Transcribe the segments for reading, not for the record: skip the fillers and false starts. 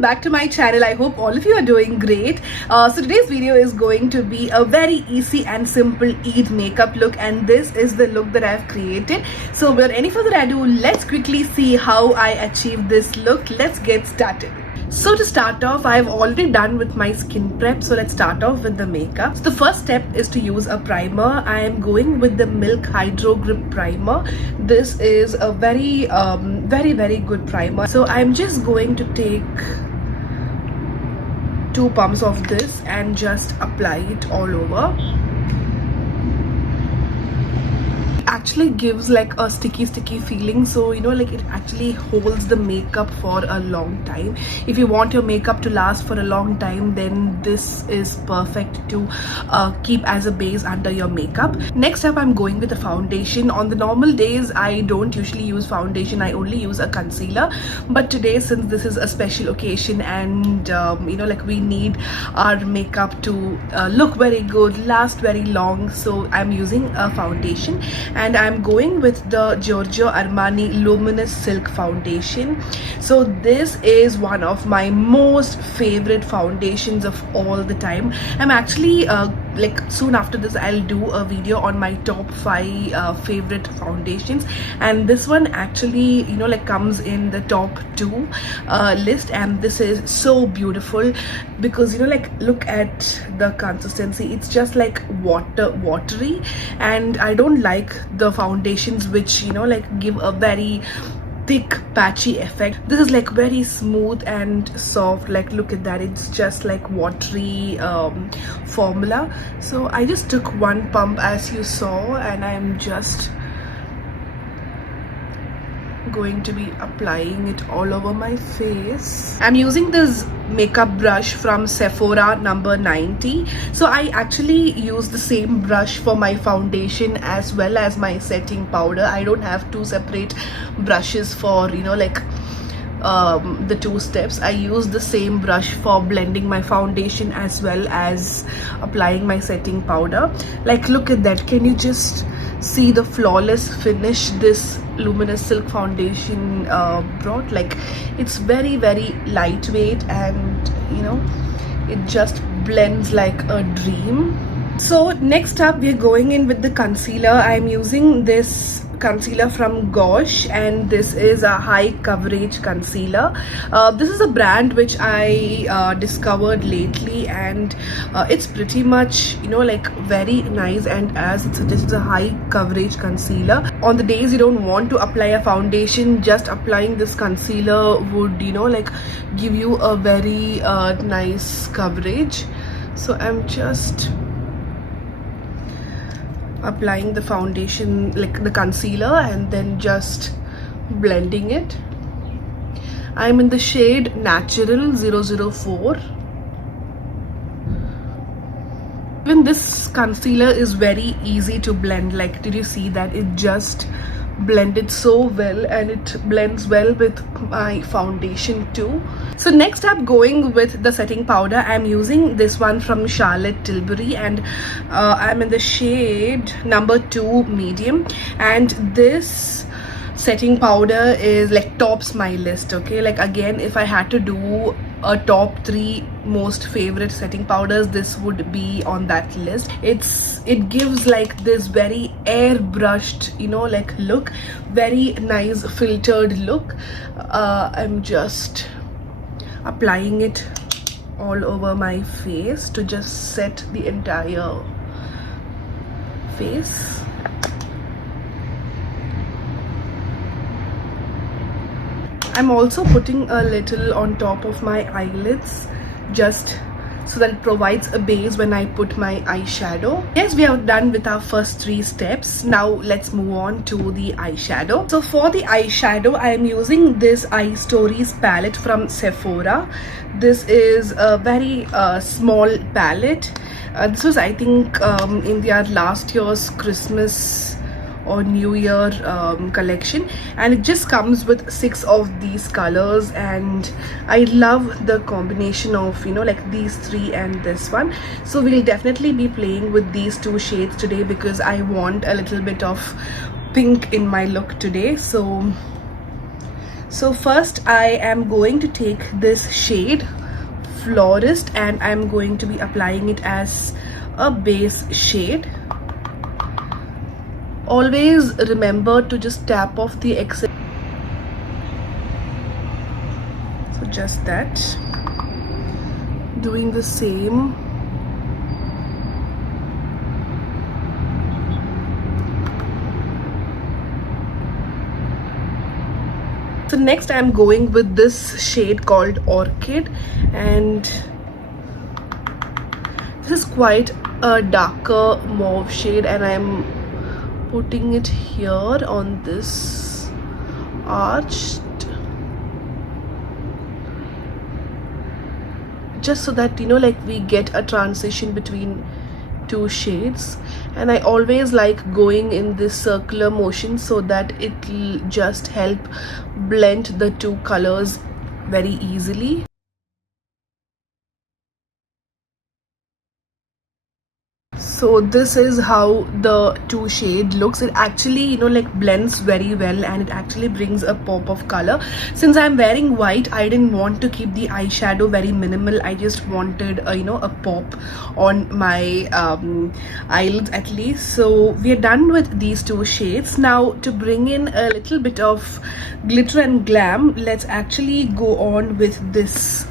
welcome back to my channel. I hope all of you are doing great. So today's video is going to be a very easy and simple Eid makeup look, and this is the look that I've created. So without any further ado, let's quickly see how I achieved this look. Let's get started. So to start off, I've already done with my skin prep, so let's start off with the makeup. So the first step is to use a primer. I am going with the Milk Hydro Grip primer. This is a very very good primer. So I'm just going to take 2 pumps of this and just apply it all over. Actually gives like a sticky feeling, so you know, like it actually holds the makeup for a long time. If you want your makeup to last for a long time, then this is perfect to keep as a base under your makeup. Next up, I'm going with the foundation. On the normal days, I don't usually use foundation, I only use a concealer, but today, since this is a special occasion and you know, like we need our makeup to look very good, last very long, so I'm using a foundation. And I'm going with the Giorgio Armani Luminous Silk Foundation. So this is one of my most favorite foundations of all the time. I'm actually like soon after this I'll do a video on my top 5 favorite foundations, and this one actually, you know, like comes in the top 2 list. And this is so beautiful because, you know, like look at the consistency. It's just like watery, and I don't like the foundations which, you know, like give a very thick patchy effect. This is like very smooth and soft. Like look at that, it's just like watery formula. So I just took 1 pump as you saw, and I'm just going to be applying it all over my face. I'm using this makeup brush from Sephora number 90. So I actually use the same brush for my foundation as well as my setting powder. I don't have 2 separate brushes for, you know, like the 2 steps. I use the same brush for blending my foundation as well as applying my setting powder. Like look at that, can you just see the flawless finish this Luminous Silk foundation brought? Like it's very lightweight, and you know, it just blends like a dream. So next up, we're going in with the concealer. I'm using this concealer from Gosh, and this is a high coverage concealer. This is a brand which I discovered lately, and it's pretty much, you know, like very nice, and as it suggests, a high coverage concealer. On the days you don't want to apply a foundation, just applying this concealer would, you know, like give you a very nice coverage. So I'm just applying the foundation, like the concealer, and then just blending it. I'm in the shade Natural 004. Even this concealer is very easy to blend. Like did you see that? It just blended so well, and it blends well with my foundation too. So next up, going with the setting powder, I'm using this one from Charlotte Tilbury, and I'm in the shade number 2 medium, and this setting powder is like tops my list. Okay, like again, if I had to do a top 3 most favorite setting powders, this would be on that list. It gives like this very airbrushed, you know, like look, very nice filtered look. I'm just applying it all over my face to just set the entire face. I'm also putting a little on top of my eyelids, just so that it provides a base when I put my eyeshadow. Yes, we are done with our first 3 steps. Now let's move on to the eyeshadow. So for the eyeshadow, I am using this Eye Stories palette from Sephora. This is a very small palette. This was, I think, in their last year's Christmas or New Year collection, and it just comes with 6 of these colors, and I love the combination of, you know, like these 3 and this one. So we'll definitely be playing with these 2 shades today because I want a little bit of pink in my look today. So So first I am going to take this shade Florist and I'm going to be applying it as a base shade. Always remember to just tap off the excess. So just that. Doing the same. So next I'm going with this shade called Orchid, and this is quite a darker mauve shade, and I'm putting it here on this arch, just so that, you know, like we get a transition between two shades. And I always like going in this circular motion so that it'll just help blend the two colors very easily. So this is how the two shade looks. It actually, you know, like blends very well, and it actually brings a pop of color. Since I'm wearing white, I didn't want to keep the eyeshadow very minimal. I just wanted a, you know, a pop on my eyelids at least. So we are done with these two shades. Now to bring in a little bit of glitter and glam, let's actually go on with this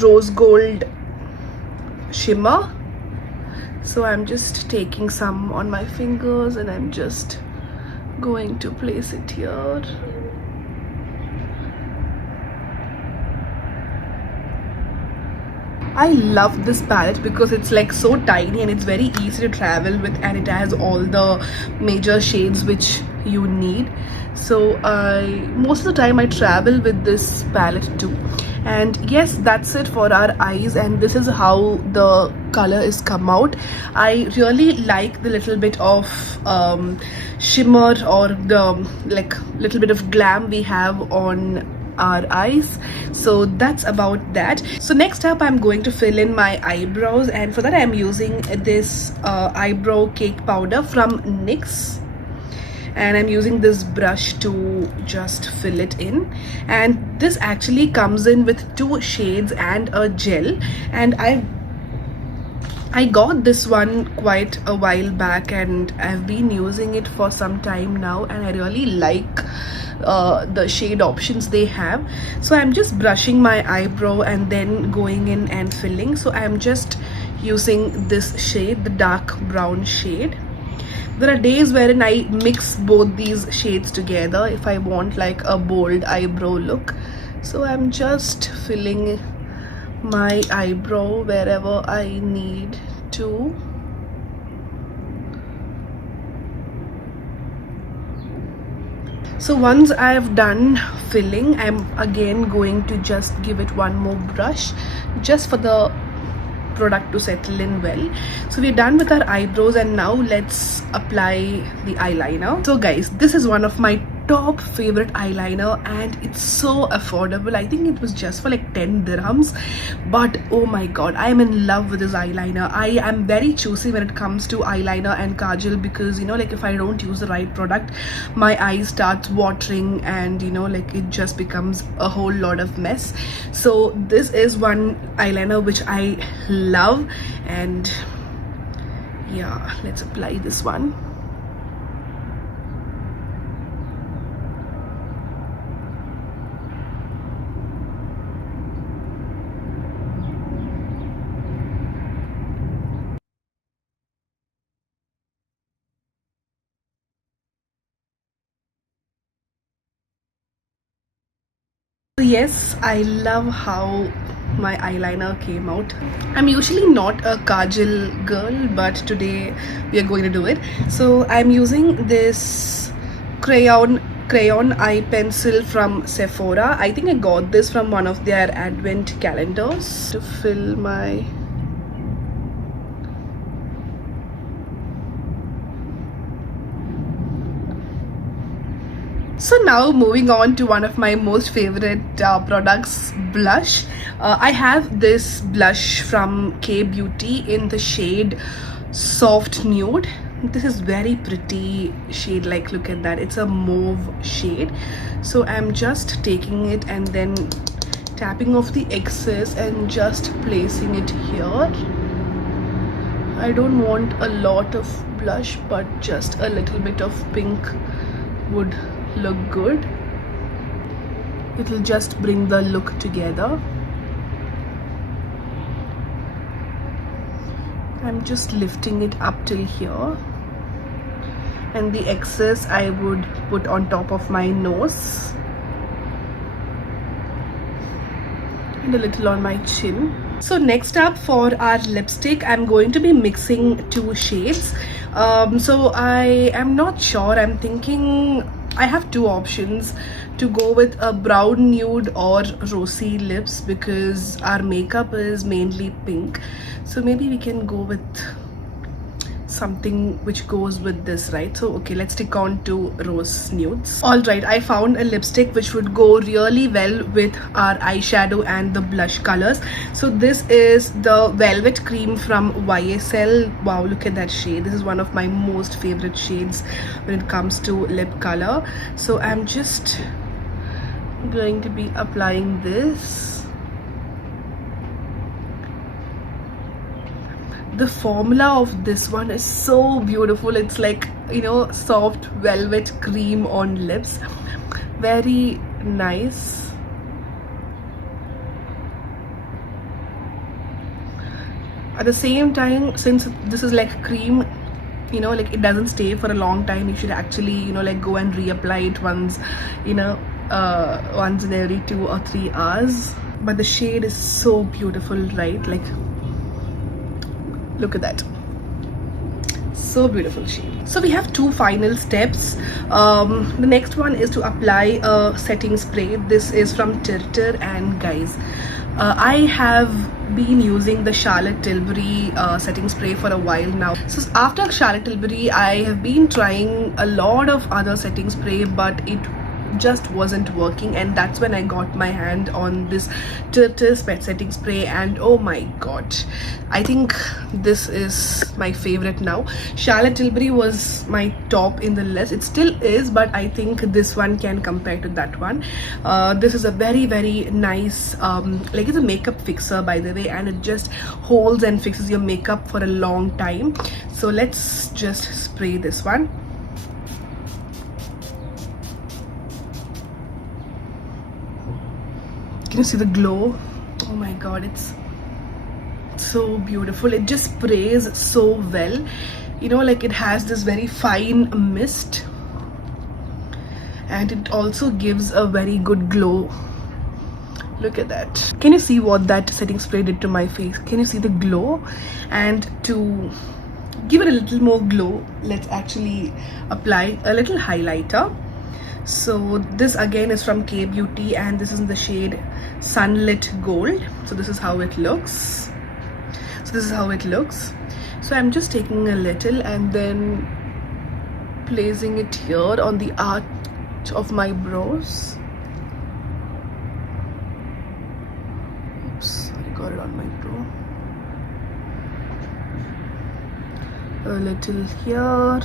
rose gold shimmer. So I'm just taking some on my fingers and I'm just going to place it here. I love this palette because it's like so tiny and it's very easy to travel with, and it has all the major shades which you need. So most of the time I travel with this palette too. And yes, that's it for our eyes, and this is how the color is come out. I really like the little bit of shimmer or the like little bit of glam we have on our eyes. So that's about that. So next up I'm going to fill in my eyebrows, and for that I'm using this eyebrow cake powder from NYX, and I'm using this brush to just fill it in. And this actually comes in with two shades and a gel, and I got this one quite a while back and I've been using it for some time now, and I really like the shade options they have. So I'm just brushing my eyebrow and then going in and filling. So I'm just using this shade, the dark brown shade. There are days wherein I mix both these shades together if I want like a bold eyebrow look. So I'm just filling my eyebrow wherever I need to. So once I've done filling, I'm again going to just give it one more brush just for the product to settle in well. So we're done with our eyebrows, and now let's apply the eyeliner. So guys, this is one of my top favorite eyeliner, and it's so affordable. I think it was just for like 10 dirhams, but oh my god, I am in love with this eyeliner. I am very choosy when it comes to eyeliner and kajal, because, you know, like if I don't use the right product, my eyes starts watering and, you know, like it just becomes a whole lot of mess. So this is one eyeliner which I love, and yeah, let's apply this one. So yes, I love how my eyeliner came out. I'm usually not a kajal girl, but today we are going to do it. So I'm using this crayon eye pencil from Sephora. I think I got this from one of their advent calendars to fill my So now moving on to one of my most favorite products, blush. I have this blush from K Beauty in the shade Soft Nude. This is very pretty shade, like look at that, it's a mauve shade. So I'm just taking it and then tapping off the excess and just placing it here. I don't want a lot of blush, but just a little bit of pink would look good. It'll just bring the look together. I'm just lifting it up till here, and the excess I would put on top of my nose and a little on my chin. So next up for our lipstick, I'm going to be mixing two shades. So I am not sure, I'm thinking I have two options to go with a brown nude or rosy lips because our makeup is mainly pink. So maybe we can go with something which goes with this, right? So okay, let's stick on to rose nudes. All right, I found a lipstick which would go really well with our eyeshadow and the blush colors. So this is the Velvet Cream from YSL. Wow, look at that shade. This is one of my most favorite shades when it comes to lip color. So I'm just going to be applying this. The formula of this one is so beautiful. It's like, you know, soft velvet cream on lips. Very nice. At the same time, since this is like cream, you know, like it doesn't stay for a long time, you should actually, you know, like go and reapply it once, you know, once in every 2 or 3 hours. But the shade is so beautiful, right? Like, look at that, so beautiful shade. So we have two final steps. The next one is to apply a setting spray. This is from Tirtir, and guys, I have been using the Charlotte Tilbury setting spray for a while now. So after Charlotte Tilbury, I have been trying a lot of other setting spray, but it just wasn't working, and that's when I got my hand on this Tirtir setting spray, and oh my god, I think this is my favorite now. Charlotte Tilbury was my top in the list. It still is, but I think this one can compare to that one. This is a very nice, like it's a makeup fixer, by the way, and it just holds and fixes your makeup for a long time. So let's just spray this one. Can you see the glow? Oh my god, it's so beautiful. It just sprays so well, you know, like it has this very fine mist, and it also gives a very good glow. Look at that. Can you see what that setting spray did to my face? Can you see the glow? And to give it a little more glow, let's actually apply a little highlighter. So this again is from K Beauty, and this is in the shade Sunlit Gold. So this is how it looks. So I'm just taking a little and then placing it here on the arch of my brows. Oops, I got it on my brow. A little here.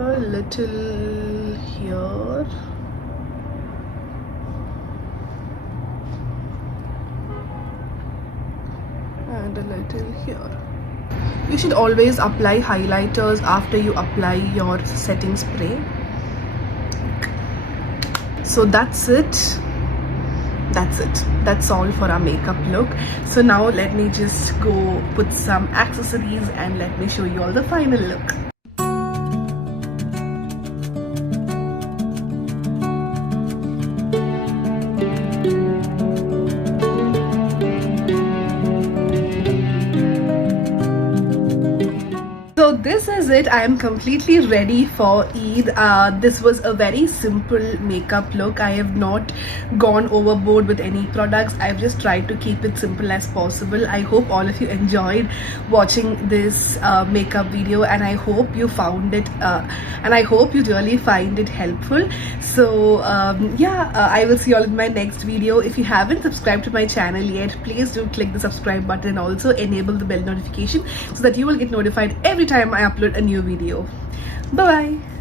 A little here, and a little here. You should always apply highlighters after you apply your setting spray. So that's it. That's all for our makeup look. So now let me just go put some accessories and let me show you all the final look. So So this is it. I am completely ready for Eid. This was a very simple makeup look. I have not gone overboard with any products. I've just tried to keep it simple as possible. I hope all of you enjoyed watching this makeup video, and I hope you found it and I hope you really find it helpful. So I will see you all in my next video. If you haven't subscribed to my channel yet, please do click the subscribe button and also enable the bell notification so that you will get notified every time I upload a new video. Bye bye.